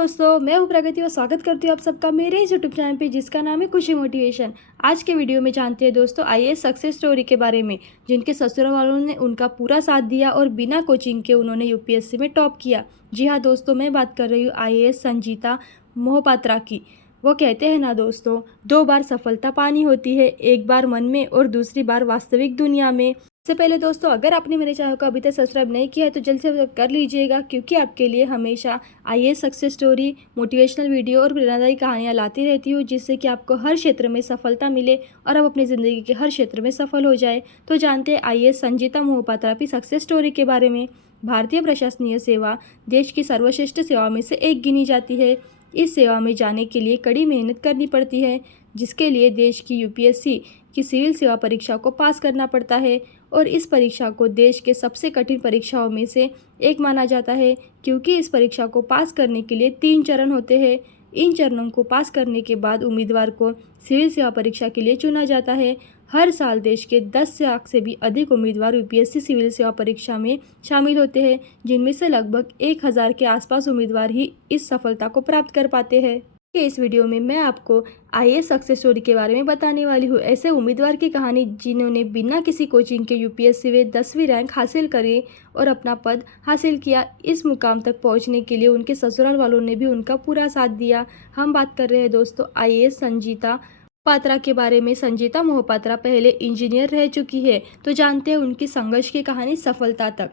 दोस्तों, मैं हूँ प्रगति और स्वागत करती हूँ आप सबका मेरे इस यूट्यूब चैनल पे जिसका नाम है खुशी मोटिवेशन। आज के वीडियो में जानते हैं दोस्तों आईएएस सक्सेस स्टोरी के बारे में, जिनके ससुराल वालों ने उनका पूरा साथ दिया और बिना कोचिंग के उन्होंने यूपीएससी में टॉप किया। जी हाँ दोस्तों, मैं बात कर रही हूँ आईएएस संजीता मोहपात्रा की। वो कहते हैं ना दोस्तों, 2 बार सफलता पानी होती है, एक बार मन में और दूसरी बार वास्तविक दुनिया में। इससे पहले दोस्तों, अगर आपने मेरे चैनल को अभी तक सब्सक्राइब नहीं किया है तो जल्द से कर लीजिएगा, क्योंकि आपके लिए हमेशा IAS success story, motivational video और प्रेरणादायी कहानियाँ लाती रहती हूँ, जिससे कि आपको हर क्षेत्र में सफलता मिले और आप अपनी ज़िंदगी के हर क्षेत्र में सफल हो जाए। तो जानते हैं आईएएस संजीता मोहपात्रा की सक्सेस स्टोरी के बारे में। भारतीय प्रशासनीय सेवा देश की सर्वश्रेष्ठ सेवा में से एक गिनी जाती है। इस सेवा में जाने के लिए कड़ी मेहनत करनी पड़ती है, जिसके लिए देश की यूपीएससी की सिविल सेवा परीक्षा को पास करना पड़ता है और इस परीक्षा को देश के सबसे कठिन परीक्षाओं में से एक माना जाता है, क्योंकि इस परीक्षा को पास करने के लिए 3 चरण होते हैं। इन चरणों को पास करने के बाद उम्मीदवार को सिविल सेवा परीक्षा के लिए चुना जाता है। हर साल देश के 10 लाख से भी अधिक उम्मीदवार यूपीएससी सिविल सेवा परीक्षा में शामिल होते हैं, जिनमें से लगभग 1000 के आसपास उम्मीदवार ही इस सफलता को प्राप्त कर पाते हैं। इस वीडियो में मैं आपको आईएएस सक्सेस स्टोरी के बारे में बताने वाली हूँ, ऐसे उम्मीदवार की कहानी जिन्होंने बिना किसी कोचिंग के यूपीएससी में 10वीं रैंक हासिल करी और अपना पद हासिल किया। इस मुकाम तक पहुँचने के लिए उनके ससुराल वालों ने भी उनका पूरा साथ दिया। हम बात कर रहे हैं दोस्तों आईएएस संजीता मोहपात्रा के बारे में। संजीता मोहपात्रा पहले इंजीनियर रह चुकी है, तो जानते हैं उनकी संघर्ष की कहानी सफलता तक।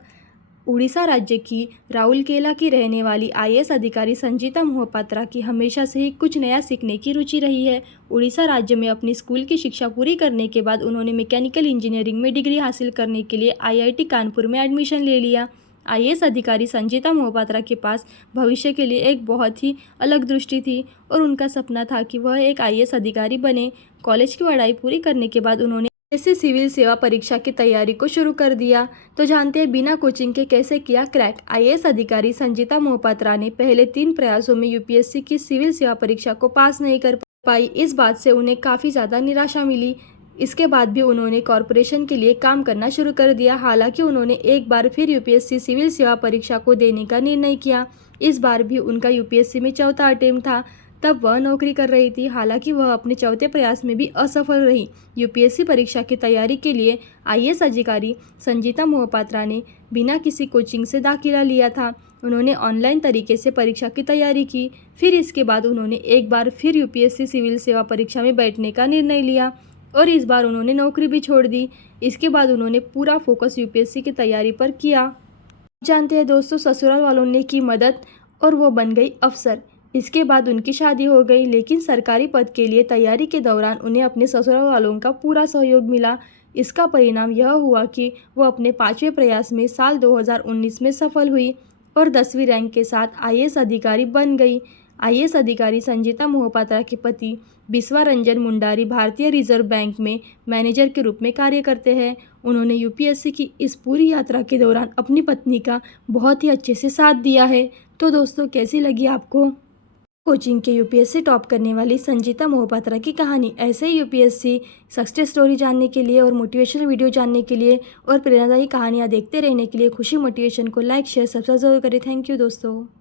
उड़ीसा राज्य की राउरकेला की रहने वाली आईएएस अधिकारी संजीता मोहपात्रा की हमेशा से ही कुछ नया सीखने की रुचि रही है। उड़ीसा राज्य में अपनी स्कूल की शिक्षा पूरी करने के बाद उन्होंने मैकेनिकल इंजीनियरिंग में डिग्री हासिल करने के लिए आईआईटी कानपुर में एडमिशन ले लिया। आईएएस अधिकारी संजीता मोहपात्रा के पास भविष्य के लिए एक बहुत ही अलग दृष्टि थी और उनका सपना था कि वह एक आईएएस अधिकारी बने। कॉलेज की पढ़ाई पूरी करने के बाद उन्होंने ऐसे सिविल सेवा परीक्षा की तैयारी को शुरू कर दिया। तो जानते हैं बिना कोचिंग के कैसे किया क्रैक। आईएएस अधिकारी संजीता मोहपात्रा ने पहले 3 प्रयासों में यूपीएससी की सिविल सेवा परीक्षा को पास नहीं कर पाई। इस बात से उन्हें काफ़ी ज़्यादा निराशा मिली। इसके बाद भी उन्होंने कॉरपोरेशन के लिए काम करना शुरू कर दिया। हालांकि उन्होंने एक बार फिर यूपीएससी सिविल सेवा परीक्षा को देने का निर्णय किया। इस बार भी उनका यूपीएससी में चौथा अटेम्प्ट था। तब वह नौकरी कर रही थी। हालांकि वह अपने चौथे प्रयास में भी असफल रही। यूपीएससी परीक्षा की तैयारी के लिए आईएएस अधिकारी संजीता मोहपात्रा ने बिना किसी कोचिंग से दाखिला लिया था। उन्होंने ऑनलाइन तरीके से परीक्षा की तैयारी की। फिर इसके बाद उन्होंने एक बार फिर यूपीएससी सिविल सेवा परीक्षा में बैठने का निर्णय लिया और इस बार उन्होंने नौकरी भी छोड़ दी। इसके बाद उन्होंने पूरा फोकस यूपीएससी की तैयारी पर किया। जानते हैं दोस्तों, ससुराल वालों ने की मदद और वो बन गई अफसर। इसके बाद उनकी शादी हो गई, लेकिन सरकारी पद के लिए तैयारी के दौरान उन्हें अपने ससुराल वालों का पूरा सहयोग मिला। इसका परिणाम यह हुआ कि वो अपने 5वें प्रयास में साल 2019 में सफल हुई और 10वीं रैंक के साथ आईएएस अधिकारी बन गई। आईएएस अधिकारी संजीता मोहपात्रा के पति बिस्वा रंजन मुंडारी भारतीय रिजर्व बैंक में मैनेजर के रूप में कार्य करते हैं। उन्होंने यूपीएससी की इस पूरी यात्रा के दौरान अपनी पत्नी का बहुत ही अच्छे से साथ दिया है। तो दोस्तों, कैसी लगी आपको कोचिंग के यूपीएससी टॉप करने वाली संजीता मोहपात्रा की कहानी? ऐसे ही यूपीएससी सक्सेस स्टोरी जानने के लिए और मोटिवेशनल वीडियो जानने के लिए और प्रेरणादायी कहानियाँ देखते रहने के लिए खुशी मोटिवेशन को लाइक शेयर सब्सक्राइब जरूर करें। थैंक यू दोस्तों।